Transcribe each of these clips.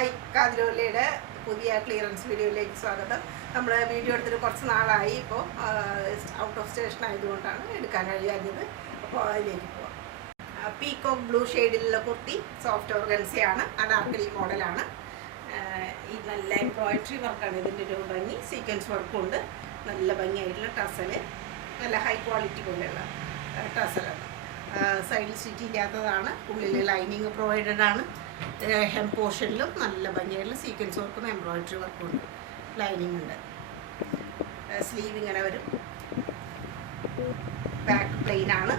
Hi, കാതിലോലയുടെ പുതിയ clearance വീഡിയോയിലേക്ക് സ്വാഗതം. നമ്മൾ വീഡിയോ എടുത്തിട്ട് കുറച്ച് നാളായി. ഇപ്പോൾ ഔട്ട് ഓഫ് സ്റ്റേഷൻ ആയതുകൊണ്ടാണ് എടുക്കാൻ കഴിയാഞ്ഞത്. അപ്പോൾ അതിലേക്ക് പോവാം. പീകോക്ക് ബ്ലൂ ഷെയ്ഡിലുള്ള കുർത്തി, സോഫ്റ്റ് ഓർഗൻസയാണ്, അനാർക്കലി മോഡലാണ്. ഈ നല്ല എംബ്രോയിഡറി വർക്കാണ് ഇതിൻ്റെ ഒരു ഭംഗി. സീക്വൻസ് വർക്കുണ്ട്, നല്ല ഭംഗിയായിട്ടുള്ള ടസൽ, നല്ല ഹൈ ക്വാളിറ്റി പോലെയുള്ള ടസലാണ്. സൈഡിൽ സ്റ്റിച്ച് ഇല്ലാത്തതാണ്, ഉള്ളിൽ ലൈനിങ് പ്രൊവൈഡഡ് ആണ്. ഹെം പോർഷനിലും നല്ല ഭംഗിയായിട്ടുള്ള സീക്വൻസ് വർക്കും എംബ്രോയിഡറി വർക്കും ഉണ്ട്, ലൈനിങ് ഉണ്ട്. സ്ലീവ് ഇങ്ങനെ വരും, ബാക്ക് പ്ലെയിൻ ആണ്,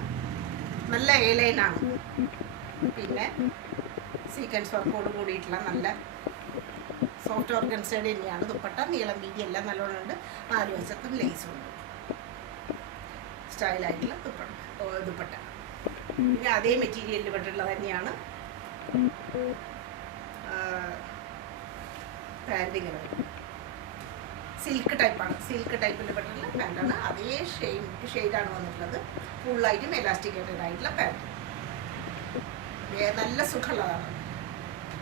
നല്ല എ ലൈനാണ്. പിന്നെ സീക്വൻസ് വർക്കോട് കൂടിയിട്ടുള്ള നല്ല സോഫ്റ്റ് ഓർഗൻസൈഡ് തന്നെയാണ്. ദുപ്പട്ട നീളം വീതി എല്ലാം നല്ലോണം ഉണ്ട്. 4 വശത്തും ലേസും ഉണ്ട്. സ്റ്റൈലായിട്ടുള്ള ദുപ്പട്ട. പിന്നെ അതേ മെറ്റീരിയലിൽ പെട്ടിട്ടുള്ളത് തന്നെയാണ്. പാൻറ് ഇങ്ങനെ വരും, സിൽക്ക് ടൈപ്പാണ്. സിൽക്ക് ടൈപ്പിൽ പെട്ടിട്ടുള്ള പാൻറ്റാണ്. അതേ ഷെയ്ഡാണ് വന്നിട്ടുള്ളത്. ഫുള്ളായിട്ടും എലാസ്റ്റിക്കേറ്റഡ് ആയിട്ടുള്ള പാൻറ്. നല്ല സുഖമുള്ളതാണ്,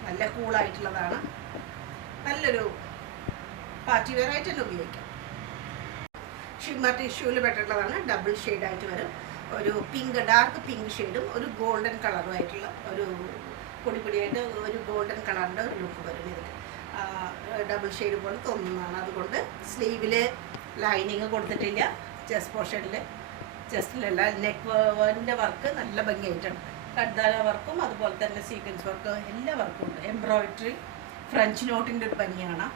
നല്ല കൂളായിട്ടുള്ളതാണ്. നല്ലൊരു പാർട്ടി വെയർ ആയിട്ട് തന്നെ ഉപയോഗിക്കാം. ഷിമ്മർ ടിഷ്യൂവിൽ പെട്ടിട്ടുള്ളതാണ്. ഡബിൾ ഷെയ്ഡായിട്ട് വരും. ഒരു പിങ്ക്, ഡാർക്ക് പിങ്ക് ഷെയ്ഡും ഒരു ഗോൾഡൻ കളറുമായിട്ടുള്ള ഒരു പൊടിപ്പൊടിയായിട്ട് ഒരു ഗോൾഡൻ കളറിൻ്റെ ഒരു ലുക്ക് വരും ഇതിൽ. ഡബിൾ ഷെയ്ഡ് പോലെ തോന്നുന്നതാണ്. അതുകൊണ്ട് സ്ലീവിൽ ലൈനിങ് കൊടുത്തിട്ടില്ല. ചെസ്റ്റ് പോർഷനിൽ, ചെസ്റ്റിലല്ല, നെക്കിൻ്റെ വർക്ക് നല്ല ഭംഗിയായിട്ടുണ്ട്. കഡ്ദാല വർക്കും അതുപോലെ തന്നെ സീക്വൻസ് വർക്ക് എല്ലാ വർക്കും ഉണ്ട്. എംബ്രോയിഡറി, ഫ്രഞ്ച് നോട്ടിൻ്റെ ഒരു ഭംഗിയാണ്.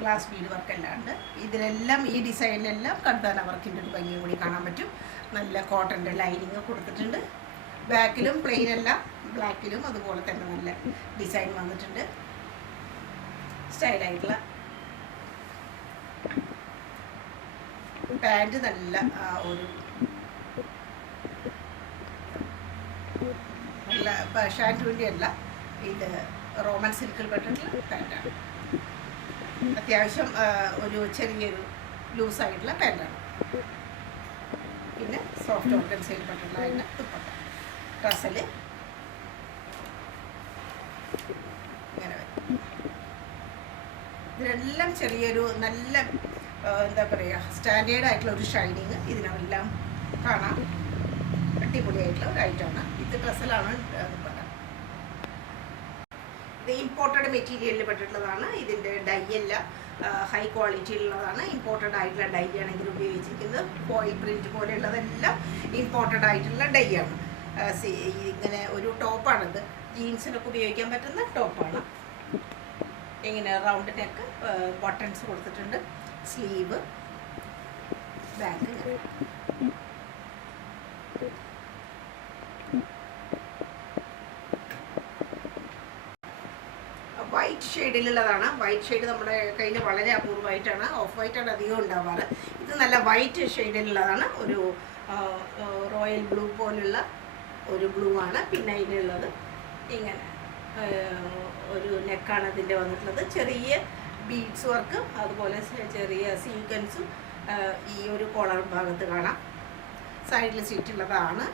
ഗ്ലാസ് ബീഡ് വർക്ക് എല്ലാം ഉണ്ട്. ഇതിലെല്ലാം ഈ ഡിസൈനിലെല്ലാം കഡ്ദാല വർക്കിൻ്റെ ഒരു ഭംഗിയും കൂടി കാണാൻ പറ്റും. നല്ല കോട്ടൻ്റെ ലൈനിങ് കൊടുത്തിട്ടുണ്ട്. ബാക്കിലും പ്ലെയിൻ അല്ല, ബ്ലാക്കിലും അതുപോലെ തന്നെ നല്ല ഡിസൈൻ വന്നിട്ടുണ്ട്. സ്റ്റൈലായിട്ടുള്ള പാൻറ്, നല്ല ഒരു നല്ല ഷാൻറ്റുവിൻ്റെ അല്ല, ഇത് റോമൻ സിൽക്കിൽ പെട്ടിട്ടുള്ള പാൻറ്റാണ്. അത്യാവശ്യം ഒരു ചെറിയൊരു ലൂസായിട്ടുള്ള പാൻറ്റാണ്. പിന്നെ സോഫ്റ്റ് ഓർഗൻസയിൽ പെട്ടിട്ടുള്ള അതിൻ്റെ ദുപ്പട്ട, ടസൽ ഇങ്ങനെ വരും. ഇതിനെല്ലാം ചെറിയൊരു നല്ല എന്താ പറയുക, സ്റ്റാൻഡേർഡ് ആയിട്ടുള്ള ഒരു ഷൈനിങ് ഇതിനെല്ലാം കാണാം. അടിപൊളിയായിട്ടുള്ള ഒരു ഐറ്റമാണ്. ഇത് ടസലാണ് ദുപ്പട്ട. ഇത് ഇമ്പോർട്ടഡ് മെറ്റീരിയലിൽ പെട്ടിട്ടുള്ളതാണ്. ഇതിൻ്റെ ഡൈ എല്ലാം ഹൈ ക്വാളിറ്റിയിലുള്ളതാണ്. ഇമ്പോർട്ടഡ് ആയിട്ടുള്ള ഡൈ ആണ് ഇതിൽ ഉപയോഗിച്ചിരിക്കുന്നത്. ഫോയിൽ പ്രിൻറ്റ് പോലെയുള്ളതെല്ലാം ഇമ്പോർട്ടഡ് ആയിട്ടുള്ള ഡൈ ആണ്. ഇങ്ങനെ ഒരു ടോപ്പാണിത്. ജീൻസിനൊക്കെ ഉപയോഗിക്കാൻ പറ്റുന്ന ടോപ്പാണ്. ഇങ്ങനെ റൗണ്ട് നെക്ക്, ബട്ടൺസ് കൊടുത്തിട്ടുണ്ട്. സ്ലീവ്, ബാക്ക് വൈറ്റ് ഷെയ്ഡിലുള്ളതാണ്. വൈറ്റ് ഷെയ്ഡ് നമ്മുടെ കയ്യിൽ വളരെ അപൂർവമായിട്ടാണ്. ഓഫ് വൈറ്റാണ് അധികം ഉണ്ടാവാറ്. ഇത് നല്ല വൈറ്റ് ഷെയ്ഡിലുള്ളതാണ്. ഒരു റോയൽ ബ്ലൂ പോലുള്ള ഒരു ബ്ലൂ ആണ്. പിന്നെ അതിലുള്ളത് ഇങ്ങനെ ഒരു നെക്കാണ് ഇതിൻ്റെ വന്നിട്ടുള്ളത്. ചെറിയ ബീഡ്സ് വർക്ക്, അതുപോലെ ചെറിയ സീക്വൻസും ഈ ഒരു കോളർ ഭാഗത്ത് കാണാം. സൈഡിൽ സീറ്റുള്ളതാണ്.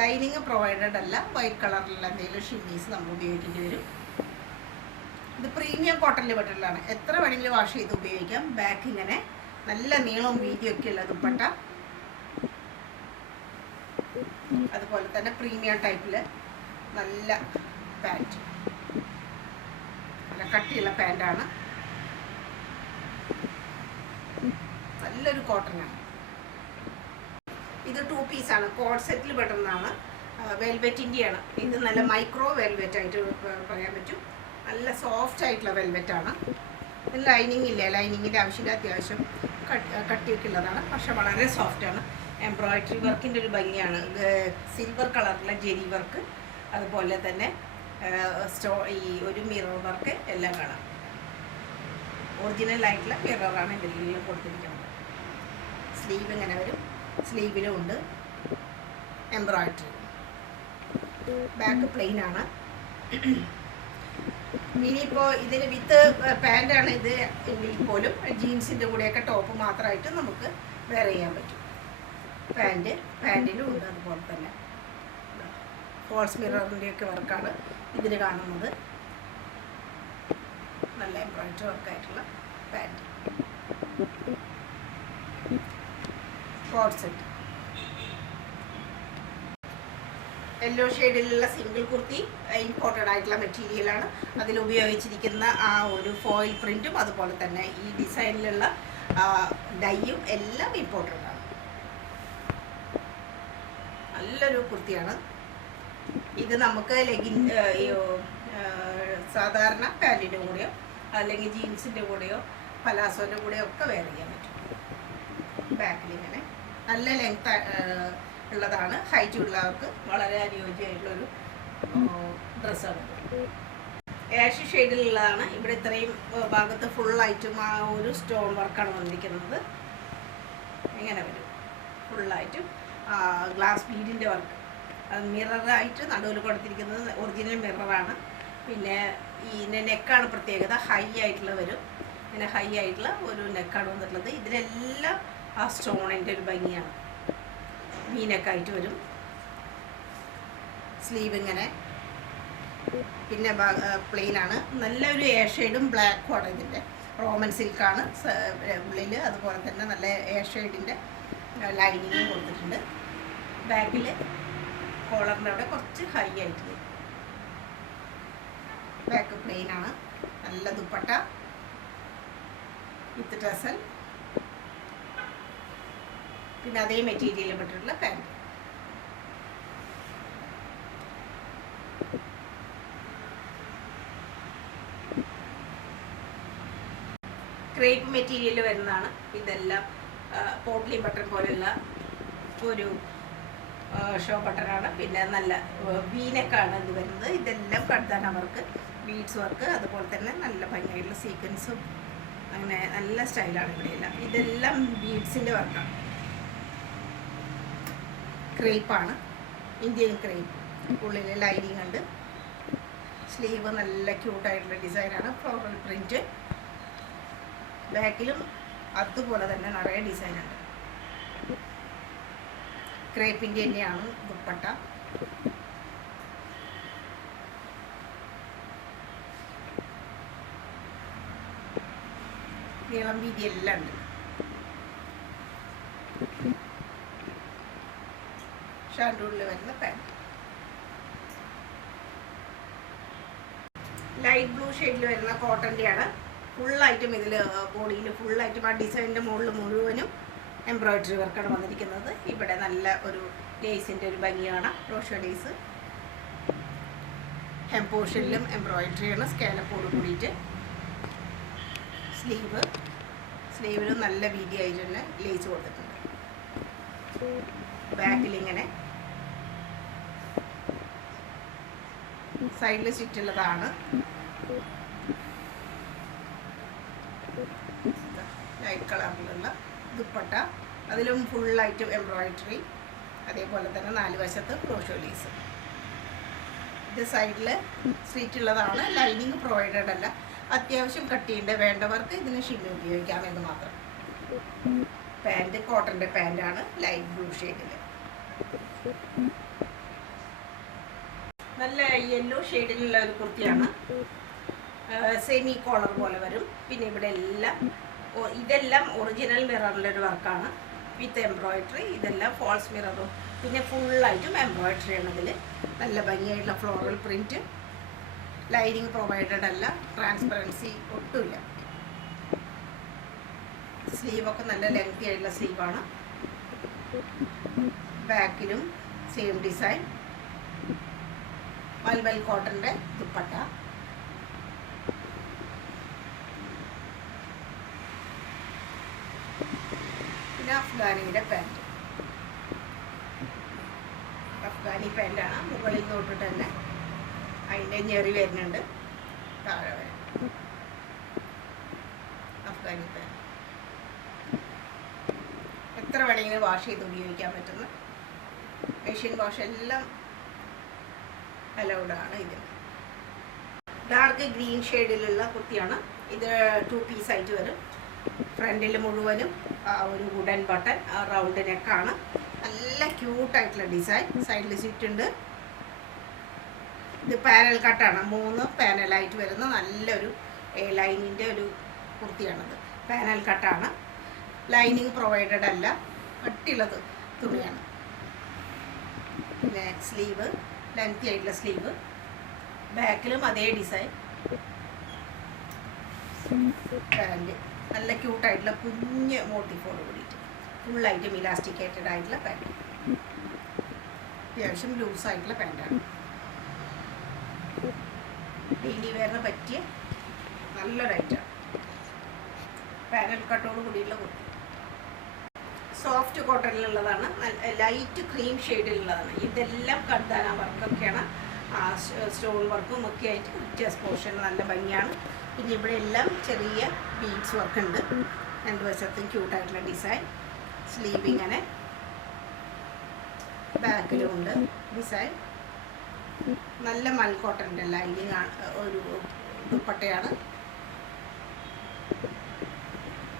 ലൈനിങ് പ്രൊവൈഡഡ് അല്ല. വൈറ്റ് കളറിലുള്ള എന്തെങ്കിലും ഷിമ്മീസ് നമ്മൾ ഉപയോഗിക്കേണ്ടി വരും. ഇത് പ്രീമിയം കോട്ടണിൽ പെട്ടിട്ടുള്ളതാണ്. എത്ര വേണമെങ്കിലും വാഷ് ചെയ്ത് ഉപയോഗിക്കാം. ബാക്ക് ഇങ്ങനെ നല്ല നീളവും വീതിയൊക്കെ ഉള്ള ദുപ്പട്ട. അതുപോലെ തന്നെ പ്രീമിയം ടൈപ്പിൽ നല്ല പാൻറ്റ്, നല്ല കട്ടിയുള്ള പാൻറ്റാണ്. നല്ലൊരു കോട്ടനാണ്. ഇത് 2 പീസാണ്. കോഡ് സെറ്റിൽ പെടുന്നതാണ്. വെൽവെറ്റിൻ്റെയാണ്. ഇത് നല്ല മൈക്രോ വെൽവെറ്റ് ആയിട്ട് പറയാൻ പറ്റും. നല്ല സോഫ്റ്റ് ആയിട്ടുള്ള വെൽവെറ്റാണ്. ലൈനിങ് ഇല്ല, ലൈനിങ്ങിൻ്റെ ആവശ്യമില്ല. അത്യാവശ്യം കട്ടിയൊക്കെ ഉള്ളതാണ്, പക്ഷെ വളരെ സോഫ്റ്റാണ്. എംബ്രോയിഡറി വർക്കിൻ്റെ ഒരു ഭംഗിയാണ്. സിൽവർ കളറിലെ ജെരി വർക്ക്, അതുപോലെ തന്നെ ഈ ഒരു മിറർ വർക്ക് എല്ലാം കാണാം. ഒറിജിനൽ ആയിട്ടുള്ള മിററാണ് ഇതിലെല്ലാം കൊടുത്തിരിക്കുന്നത്. സ്ലീവ് ഇങ്ങനെ വരും. സ്ലീവിലും ഉണ്ട് എംബ്രോയിഡറി. ബാക്ക് പ്ലെയിൻ ആണ്. ഇനിയിപ്പോൾ ഇതിന് വിത്ത് പാൻറ്റാണ് ഇത് എങ്കിൽ പോലും ജീൻസിൻ്റെ കൂടെയൊക്കെ ടോപ്പ് മാത്രമായിട്ട് നമുക്ക് വെയർ ചെയ്യാൻ പറ്റും. പാൻറ്റിലും ഉണ്ട്. അതുപോലെ തന്നെ ഫോൾസ് മിററിൻ്റെയൊക്കെ വർക്കാണ്. ഇതിന് കാണുന്നത്. നല്ല എംബ്രോയിഡറി വർക്കായിട്ടുള്ള പാൻറ്, കോഡ് സെറ്റ്. യെല്ലോ ഷെയ്ഡിലുള്ള സിംഗിൾ കുർത്തി ഇമ്പോർട്ടഡ് ആയിട്ടുള്ള മെറ്റീരിയലാണ്. അതിൽ ഉപയോഗിച്ചിരിക്കുന്ന ആ ഒരു ഫോയിൽ പ്രിൻറ്റും അതുപോലെ തന്നെ ഈ ഡിസൈനിലുള്ള ഡൈയും എല്ലാം ഇമ്പോർട്ടഡ് ആണ്. നല്ലൊരു കുർത്തിയാണ് ഇത്. നമുക്ക് സാധാരണ പാൻറ്റിൻ്റെ കൂടെയോ അല്ലെങ്കിൽ ജീൻസിൻ്റെ കൂടെയോ പലാസോൻ്റെ കൂടെയോ ഒക്കെ വെയർ ചെയ്യാൻ പറ്റും. ബാക്കിൽ ഇങ്ങനെ നല്ല ലെങ്ത് ഉള്ളതാണ്. ഹൈറ്റ് ഉള്ളവർക്ക് വളരെ അനുയോജ്യമായിട്ടുള്ളൊരു ഡ്രസ്സാണ്. ആഷ് ഷെയ്ഡിലുള്ളതാണ്. ഇവിടെ ഇത്രയും ഭാഗത്ത് ഫുള്ളായിട്ടും ആ ഒരു സ്റ്റോൺ വർക്കാണ് വന്നിരിക്കുന്നത്. ഇങ്ങനെ വരും ഫുള്ളായിട്ടും ഗ്ലാസ് ബീഡിൻ്റെ വർക്ക്. അത് മിററായിട്ട് നടുവിൽ കൊടുത്തിരിക്കുന്നത് ഒറിജിനൽ മിററാണ്. പിന്നെ ഈ നെക്കാണ് പ്രത്യേകത, ഹൈ ആയിട്ടുള്ള വരും. ഇങ്ങനെ ഹൈ ആയിട്ടുള്ള ഒരു നെക്കാണ് വന്നിട്ടുള്ളത്. ഇതിലെല്ലാം ആ സ്റ്റോണിൻ്റെ ഒരു ഭംഗിയാണ്. മീനൊക്കെയായിട്ട് വരും. സ്ലീവ് ഇങ്ങനെ, പിന്നെ പ്ലെയിനാണ്. നല്ലൊരു ഷെയ്ഡും ബ്ലാക്കുമാണ് ഇതിൻ്റെ. റോമൻ സിൽക്കാണ് ഉള്ളിൽ. അതുപോലെ തന്നെ നല്ല ഷെയ്ഡിൻ്റെ ലൈനിങ്ങും കൊടുത്തിട്ടുണ്ട്. ബാക്കിൽ കോളറിൻ്റെ അവിടെ കുറച്ച് ഹൈ ആയിട്ട് വരും. ബാക്ക് പ്ലെയിനാണ്. നല്ല ദുപ്പട്ട വിത്ത് ടസൽ, പിന്നെ അതേ മെറ്റീരിയൽ പെട്ടിട്ടുള്ള പാൻറ്. ക്രേപ്പ് മെറ്റീരിയൽ വരുന്നതാണ് ഇതെല്ലാം. പോട്ട്ലി ബട്ടൺ പോലെയുള്ള ഒരു ഷോ ബട്ടണാണ്. പിന്നെ നല്ല വീനക്കാണ് ഇത് വരുന്നത്. ഇതെല്ലാം കടത്താൻ അവർക്ക് ബീഡ്സ് വർക്ക്, അതുപോലെ തന്നെ നല്ല ഭംഗിയായിട്ടുള്ള സീക്വൻസും, അങ്ങനെ നല്ല സ്റ്റൈലാണ് ഇവിടെയെല്ലാം. ഇതെല്ലാം ബീഡ്സിൻ്റെ വർക്കാണ്. ക്രേപ്പാണ്, ഇന്ത്യൻ ക്രേപ്പ്. ഉള്ളിൽ ലൈനിങ് ഉണ്ട്. സ്ലീവ് നല്ല ക്യൂട്ടായിട്ടുള്ള ഡിസൈനാണ്, ഫ്ലോറൽ പ്രിൻറ്റ്. ബാക്കിലും അതുപോലെ തന്നെ നിറയെ ഡിസൈനുണ്ട്. ക്രേപ്പിൻ്റെ തന്നെയാണ് ദുപ്പട്ട. നീളം വീതി എല്ലാം ഉണ്ട്. ഷാൻഡൂളിൽ വരുന്ന പാൻറ്. ലൈറ്റ് ബ്ലൂ ഷെയ്ഡിൽ വരുന്ന കോട്ടൻ്റെയാണ്. ഫുള്ളായിട്ടും ഇതിൽ ബോഡിയിൽ ഫുള്ളായിട്ടും ആ ഡിസൈനിൻ്റെ മുകളിൽ മുഴുവനും എംബ്രോയിഡറി വർക്കാണ് വന്നിരിക്കുന്നത്. ഇവിടെ നല്ല ഒരു ലേസിൻ്റെ ഒരു ഭംഗിയാണ്. റോഷോ ലേസ്. ഹെം പോർഷനിലും എംബ്രോയിഡറിയാണ് സ്കാലപ്പോട് കൂടിയിട്ട്. സ്ലീവിലും നല്ല വീതിയായിട്ട് തന്നെ ലേസ് കൊടുത്തിട്ടുണ്ട്. ബാക്കിലിങ്ങനെ സൈഡിൽ സ്റ്റിച്ചുള്ളതാണ്. ലൈറ്റ് കളറിലുള്ള ദുപ്പട്ട, അതിലും ഫുള്ളായിട്ട് എംബ്രോയിഡറി, അതേപോലെ തന്നെ 4 വശത്ത് ക്രോഷോ ലേസ്. ഇത് സൈഡിൽ സ്റ്റിച്ചുള്ളതാണ്. ലൈനിങ് പ്രൊവൈഡഡ് അല്ല. അത്യാവശ്യം കട്ടിയുണ്ട്. വേണ്ടവർക്ക് ഇതിന് ഷിമ്മി ഉപയോഗിക്കാമെന്ന് മാത്രം. പാൻറ് കോട്ടൻ്റെ പാൻറ്റാണ്, ലൈറ്റ് ബ്ലൂ ഷെയ്ഡിൽ. നല്ല യെല്ലോ ഷെയ്ഡിലുള്ള ഒരു കുർത്തിയാണ്. സെമി കോളർ പോലെ വരും. പിന്നെ ഇവിടെ ഇതെല്ലാം ഒറിജിനൽ മിററിലൊരു വർക്കാണ് വിത്ത് എംബ്രോയിഡറി. ഇതെല്ലാം ഫോൾസ് മിററും പിന്നെ ഫുള്ളായിട്ടും എംബ്രോയിഡറിയാണ് ഇതിൽ. നല്ല ഭംഗിയായിട്ടുള്ള ഫ്ലോറൽ പ്രിൻറ്റ്. ലൈനിങ് പ്രൊവൈഡഡ് അല്ല. ട്രാൻസ്പെറൻസി ഒട്ടുമില്ല. സ്ലീവൊക്കെ നല്ല ലെങ്തി ആയിട്ടുള്ള സ്ലീവാണ്. ബാക്കിലും സെയിം ഡിസൈൻ. മൽമൽ കോട്ടൻ്റെ ദുപ്പട്ട. പിന്നെ അഫ്ഗാനിയുടെ പാൻറ്. അഫ്ഗാനി പാൻറ്റാണ്. മുകളിൽ തൊട്ടിട്ട് തന്നെ അതിൻ്റെ ഞെറി വരുന്നുണ്ട് താഴെ വരെ. അഫ്ഗാനി പാൻറ് എത്ര വേണമെങ്കിലും വാഷ് ചെയ്ത് ഉപയോഗിക്കാൻ പറ്റുന്ന, മെഷീൻ വാഷ് എല്ലാം അലൗഡാണ്. ഇതിന് ഡാർക്ക് ഗ്രീൻ ഷെയ്ഡിലുള്ള കുർത്തിയാണ്. ഇത് 2 പീസായിട്ട് വരും. ഫ്രണ്ടിൽ മുഴുവനും ഒരു വുഡൻ ബട്ടൺ, റൗണ്ട് നെക്കാണ്. നല്ല ക്യൂട്ടായിട്ടുള്ള ഡിസൈൻ. സൈഡിൽ സ്റ്റിച്ച് ഉണ്ട്. ഇത് പാനൽ കട്ടാണ്, 3 പാനലായിട്ട് വരുന്ന നല്ലൊരു ലൈനിൻ്റെ ഒരു കുർത്തിയാണത്. പാനൽ കട്ടാണ്, ലൈനിങ് പ്രൊവൈഡഡ് അല്ല, കട്ടിയുള്ളത് തുണിയാണ്. പിന്നെ സ്ലീവ്, ലെങ്തി ആയിട്ടുള്ള സ്ലീവ്, ബാക്കിലും അതേ ഡിസൈൻ. പാൻറ് നല്ല ക്യൂട്ടായിട്ടുള്ള കുഞ്ഞ് മോട്ടിഫോട് കൂടിയിട്ട് ഫുള്ളായിട്ടും ഇലാസ്റ്റിക്കേറ്റഡ് ആയിട്ടുള്ള പാൻറ്. അത്യാവശ്യം ലൂസായിട്ടുള്ള പാൻറ്റാണ്. ഡെയിലി വെയറിന് പറ്റിയ നല്ലൊരു ഐറ്റമാണ്. പാനൽ കട്ടോട് കൂടിയുള്ള കുർത്തി. സോഫ്റ്റ് കോട്ടണിലുള്ളതാണ്, ലൈറ്റ് ക്രീം ഷെയ്ഡിലുള്ളതാണ്. ഇതെല്ലാം കർദാന വർക്കൊക്കെയാണ്, സ്റ്റോൺ വർക്കും ഒക്കെ ആയിട്ട് വ്യത്യാസ പോർഷൻ നല്ല ഭംഗിയാണ്. പിന്നെ ഇവിടെ എല്ലാം ചെറിയ ബീഡ്സ് വർക്ക് ഉണ്ട്, 2 വശത്തും ക്യൂട്ടായിട്ടുള്ള ഡിസൈൻ. സ്ലീവ് ഇങ്ങനെ, ബാക്കിലും ഉണ്ട് ഡിസൈൻ. നല്ല മൽക്കോട്ടൻ്റെ ലൈനിങ് ആണ്, ഒരു ദുപ്പട്ടയാണ്.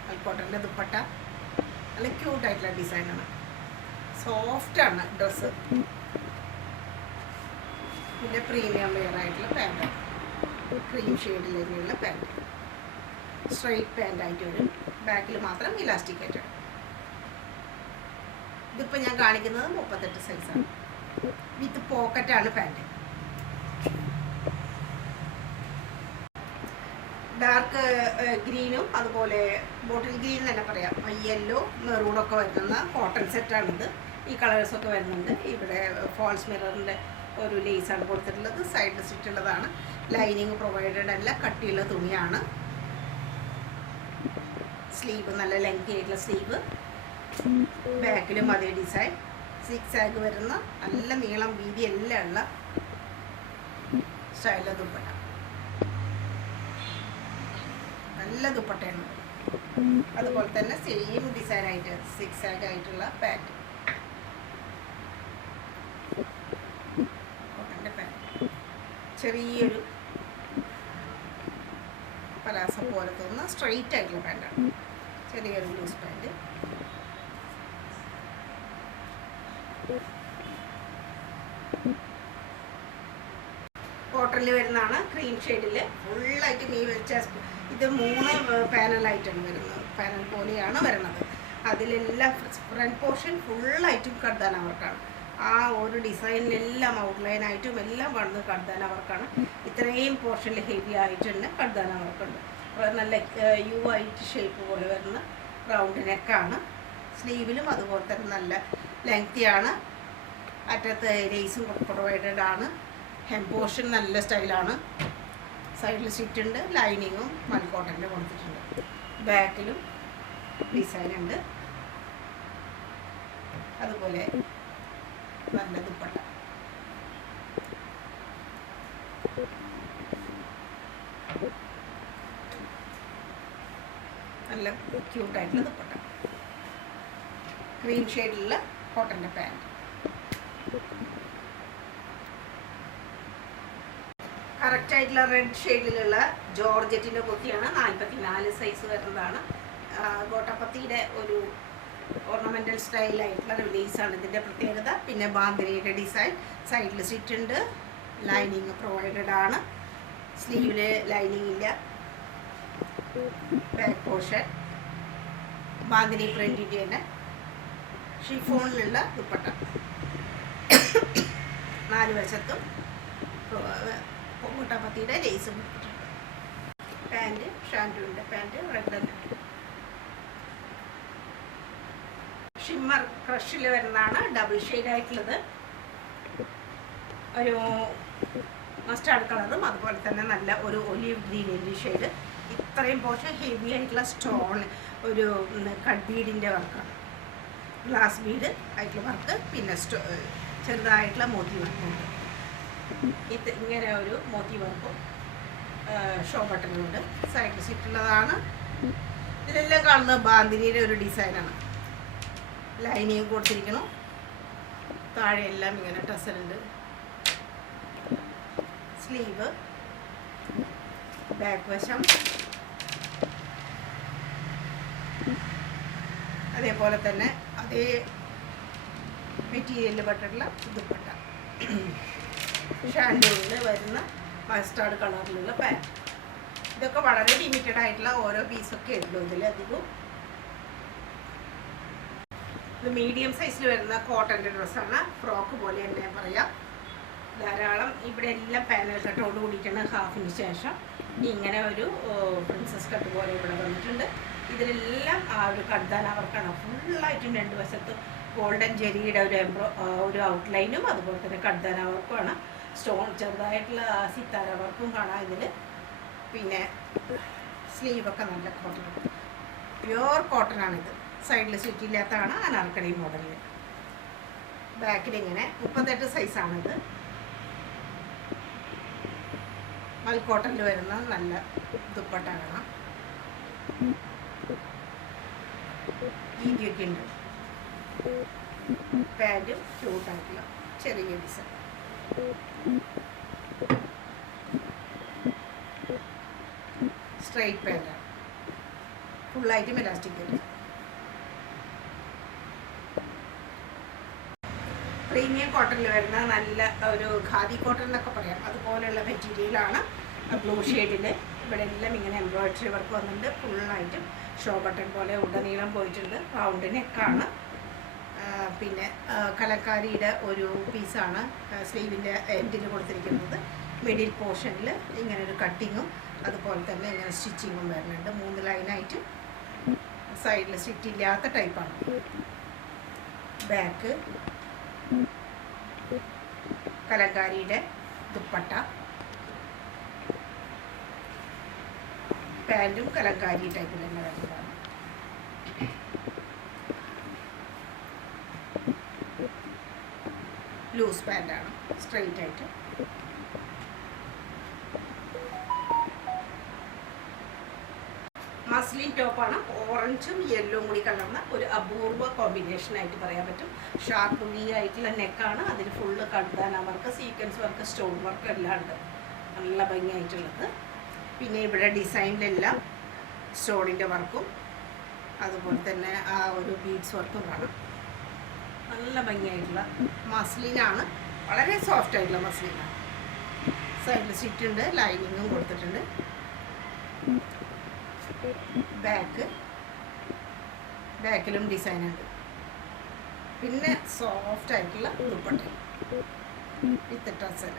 മൽക്കോട്ടൻ്റെ ദുപ്പട്ട നല്ല ക്യൂട്ടായിട്ടുള്ള ഡിസൈനാണ്, സോഫ്റ്റാണ് ഡ്രസ്സ്. പിന്നെ പ്രീമിയം വെയർ ആയിട്ടുള്ള പാൻറ്റാണ്, ക്രീം ഷെയ്ഡിലുള്ള പാൻറ്റ്. സ്ട്രെയിറ്റ് പാൻറ്റായിട്ട് വരും, ബാക്കിൽ മാത്രം ഇലാസ്റ്റിക്കേറ്റഡ്. ഇതിപ്പോൾ ഞാൻ കാണിക്കുന്നത് 38 സൈസാണ്. വിത്ത് പോക്കറ്റാണ് പാൻറ്റ്. ഡാർക്ക് ഗ്രീനും അതുപോലെ ബോട്ടിൽ ഗ്രീൻ തന്നെ പറയാം, യെല്ലോ മെറൂണൊക്കെ വരുന്ന കോട്ടൺ സെറ്റാണിത്. ഈ കളേഴ്സൊക്കെ വരുന്നുണ്ട്. ഇവിടെ ഫാൾസ് മിററിൻ്റെ ഒരു ലേസാണ് കൊടുത്തിട്ടുള്ളത്, സൈഡ് സ്റ്റിച്ചുള്ളതാണ്. ലൈനിങ് പ്രൊവൈഡഡ് അല്ല, കട്ടിയുള്ള തുണിയാണ്. സ്ലീവ് നല്ല ലെങ്തി ആയിട്ടുള്ള സ്ലീവ്, ബാക്കിലും അതേ ഡിസൈൻ. 6 ആഗ് വരുന്ന നല്ല നീളം വീതി എല്ലാം ഉള്ള സ്റ്റൈലിലെ ദുപ്പട്ട. നല്ല ദുപ്പട്ടയാണ്. അതുപോലെ തന്നെ സെയിം ഡിസൈൻ ആയിട്ട് 6 ആഗ് ആയിട്ടുള്ള പാൻറ്റ്, കോട്ടൻ്റെ പാൻറ്റ്. ചെറിയൊരു പലാസ പോലെ തോന്നുന്ന സ്ട്രെയിറ്റ് ആയിട്ടുള്ള പാൻറ്റാണ്, ചെറിയൊരു ലൂസ് പാൻറ്റ്. കോട്ടണിൽ വരുന്നതാണ്, ക്രീം ഷെയ്ഡിൽ ഫുള്ളായിട്ട് ഈ വെച്ച. ഇത് 3 പാനലായിട്ടാണ് വരുന്നത്, പാനൽ പോലെയാണ് വരുന്നത്. അതിലെല്ലാം ഫ്രണ്ട് പോർഷൻ ഫുള്ളായിട്ടും കർദാന വർക്കാണ്. ആ ഒരു ഡിസൈനിലെല്ലാം ഔട്ട്ലൈനായിട്ടും എല്ലാം വന്ന് കർദാന വർക്കാണ്. ഇത്രയും പോർഷനിൽ ഹെവി ആയിട്ടുണ്ട് കർദാന വർക്കുണ്ട്. നല്ല യു ആയിട്ട് ഷേപ്പ് പോലെ വരുന്ന റൗണ്ട് നെക്കാണ്. സ്ലീവിലും അതുപോലെ തന്നെ നല്ല ലെങ്തിയാണ്. അറ്റത്ത് ലേസും പ്രൊവൈഡഡ് ആണ്. ഹെം പോർഷൻ നല്ല സ്റ്റൈലാണ്. സൈഡിൽ സ്റ്റിച്ച് ഉണ്ട്, ലൈനിങ്ങും മൽക്കോട്ടൻ്റെ കൊടുത്തിട്ടുണ്ട്. ബാക്കിലും ഡിസൈൻ ഉണ്ട്. അതുപോലെ നല്ല ദുപ്പട്ട. നല്ല ക്യൂട്ടായിട്ടുള്ള ദുപ്പട്ട. ക്രീം ഷെയ്ഡിലുള്ള കോട്ടൻ്റെ പാൻറ്റ്. കറക്റ്റായിട്ടുള്ള റെഡ് ഷെയ്ഡിലുള്ള ജോർജറ്റിൻ്റെ കുർത്തിയാണ്. 44 സൈസ് വരുന്നതാണ്. ഗോട്ടപ്പത്തിയുടെ ഒരു ഓർണമെൻ്റൽ സ്റ്റൈലായിട്ടുള്ള ഒരു ലേസാണ് ഇതിൻ്റെ പ്രത്യേകത. പിന്നെ ബാന്തിനിയുടെ ഡിസൈൻ, സൈഡിൽ സ്റ്റിച്ച് ഉണ്ട്, ലൈനിങ് പ്രൊവൈഡഡ് ആണ്. സ്ലീവിൽ ലൈനിങ് ഇല്ല. ബാക്ക് പോർഷൻ ബാന്തിനി പ്രിൻറ്റിൻ്റെ തന്നെ ഷിഫോണിലുള്ള ദുപ്പട്ട. 4 വശത്തും ഗോട്ടപ്പത്തിയുടെ ലേസും കൊടുത്തിട്ടുണ്ട്. പാൻറ്റ് ഷാൻഡുവിൻ്റെ പാൻറ്റ് റെഡ് തന്നെ. ഷിമ്മർ ക്രഷിൽ വരുന്നതാണ്, ഡബിൾ ഷെയ്ഡ് ആയിട്ടുള്ളത്. ഒരു മസ്റ്റാർഡ് കളറും അതുപോലെ തന്നെ നല്ല ഒരു ഒലിവ് ഗ്രീൻ ഷെയ്ഡ്. ഇത്രയും പോർഷൻ ഹെവി ആയിട്ടുള്ള സ്റ്റോൺ, ഒരു കട്ട് ബീഡിൻ്റെ വർക്കാണ്, ഗ്ലാസ് ബീഡ് ആയിട്ടുള്ള വർക്ക്. പിന്നെ ചെറുതായിട്ടുള്ള മോത്തി വർക്കുണ്ട്. ഇങ്ങനെ ഒരു മോത്തി വർക്കും ഷോ ബട്ടണുണ്ട്. സൈഡിൽ സ്റ്റിച്ചുള്ളതാണ്. ഇതിലെല്ലാം കാണുന്നത് ബാന്തിനിയുടെ ഒരു ഡിസൈനാണ്. ലൈനിങ് കൊടുത്തിരിക്കണം. താഴെ എല്ലാം ഇങ്ങനെ ടസലുണ്ട്. സ്ലീവ്, ബാക്ക് വശം, അതേപോലെ തന്നെ അതേ മെറ്റീരിയലിൽ പെട്ടിട്ടുള്ള ദുപ്പട്ട. ഷാൻഡൂണിൽ വരുന്ന മസ്റ്റാർഡ് കളറിലുള്ള പാൻറ്റ്. ഇതൊക്കെ വളരെ ലിമിറ്റഡ് ആയിട്ടുള്ള ഓരോ പീസൊക്കെ ഉള്ളൂ ഇതിലധികം. ഇത് മീഡിയം സൈസിൽ വരുന്ന കോട്ടൻ്റെ ഡ്രസ്സാണ്. ഫ്രോക്ക് പോലെ തന്നെ പറയാം. ധാരാളം ഇവിടെ എല്ലാം പാനൽ കട്ടോട് കൂടിയിട്ടാണ്. ഹാഫിന് ശേഷം ഇങ്ങനെ ഒരു പ്രിൻസസ് കട്ട് പോലെ ഇവിടെ വന്നിട്ടുണ്ട്. ഇതിലെല്ലാം ആ ഒരു കട്ദാന വർക്കാണ് ഫുള്ളായിട്ടും. രണ്ട് വശത്തും ഗോൾഡൻ ജെരിയുടെ ഒരു ഔട്ട്ലൈനും അതുപോലെ തന്നെ കട്ദാന വർക്കുമാണ്. സ്റ്റോൺ ചെറുതായിട്ടുള്ള സിത്താര വർക്കും കാണാം ഇതിൽ. പിന്നെ സ്ലീവൊക്കെ നല്ല കോട്ടൺ, പ്യുവർ കോട്ടൺ ആണിത്. സൈഡിൽ സ്റ്റിച്ചില്ലാത്തതാണ് അനാർക്കലി മോഡലിൽ. ബാക്കിലിങ്ങനെ 38 സൈസാണിത്. മൽക്കോട്ടനിൽ വരുന്ന നല്ല ദുപ്പട്ട കാണാം. വീതിയൊക്കെ ഉണ്ട്. പാൻറ്റും ക്യൂട്ടായിട്ടുള്ള ചെറിയ ഡിസൈൻ. സ്ട്രൈറ്റ് പാൻറ്റാണ്. ഫുള്ളായിട്ടും ഇലാസ്റ്റിക് ഉണ്ട്. പ്രീമിയം കോട്ടണിൽ വരുന്ന നല്ല ഒരു ഖാദി കോട്ടൺ എന്നൊക്കെ പറയാം, അതുപോലെയുള്ള മെറ്റീരിയലാണ്. ബ്ലൂ ഷെയ്ഡിൽ ഇവിടെ എല്ലാം ഇങ്ങനെ എംബ്രോയിഡറി വർക്ക് വന്നിട്ടുണ്ട്. ഫുള്ളായിട്ടും ഷോ ബട്ടൺ പോലെ ഉടനീളം പോയിട്ടുണ്ട്. റൗണ്ട് നെക്കാണ്. പിന്നെ കലക്കാരിയുടെ ഒരു പീസാണ് സ്ലീവിൻ്റെ എൻഡിൽ കൊടുത്തിരിക്കുന്നത്. മിഡിൽ പോർഷനിൽ ഇങ്ങനെ ഒരു കട്ടിങ്ങും അതുപോലെ തന്നെ ഇങ്ങനെ സ്റ്റിച്ചിങ്ങും വരുന്നുണ്ട്. 3 ലൈനായിട്ട്. സൈഡിൽ സ്റ്റിച്ച് ഇല്ലാത്ത ടൈപ്പാണ്. ബാക്ക് കലങ്കാരിയുടെ ദുപ്പട്ട, പാൻറ്റും കലങ്കാരി ടൈപ്പിൽ തന്നെ വരുന്നതാണ്. ലൂസ് പാൻറ്റാണ്, സ്ട്രെയിറ്റ് ആയിട്ട്. മസ്ലിൻ ടോപ്പാണ്. ഓറഞ്ചും യെല്ലോയും കൂടി കലർന്ന ഒരു അപൂർവ കോമ്പിനേഷനായിട്ട് പറയാൻ പറ്റും. ഷാർപ്പ് വി ആയിട്ടുള്ള നെക്കാണ്. അതിൽ ഫുള്ള് കട്ദാന work, sequence work, stone work എല്ലാം ഉണ്ട്. നല്ല ഭംഗിയായിട്ടുള്ളത്. പിന്നെ ഇവിടെ ഡിസൈനിലെല്ലാം സ്റ്റോണിൻ്റെ വർക്കും അതുപോലെ തന്നെ ആ ഒരു ബീഡ്സ് വർക്കും കാണാം. നല്ല ഭംഗിയായിട്ടുള്ള മസ്ലിനാണ്. വളരെ സോഫ്റ്റ് ആയിട്ടുള്ള മസ്ലിനാണ്. സൈഡിൽ സ്റ്റിച്ച് ഉണ്ട്, ലൈനിങ്ങും കൊടുത്തിട്ടുണ്ട്. ബാക്കിലും ഡിസൈൻ ഉണ്ട്. പിന്നെ സോഫ്റ്റ് ആയിട്ടുള്ള ദുപ്പട്ട വിത്ത് ടസൽ.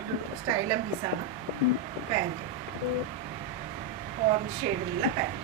ഒരു സ്റ്റൈലം പീസാണ്. പാൻറ്റ് ഓറഞ്ച് ഷെയ്ഡിലുള്ള പാൻറ്റ്.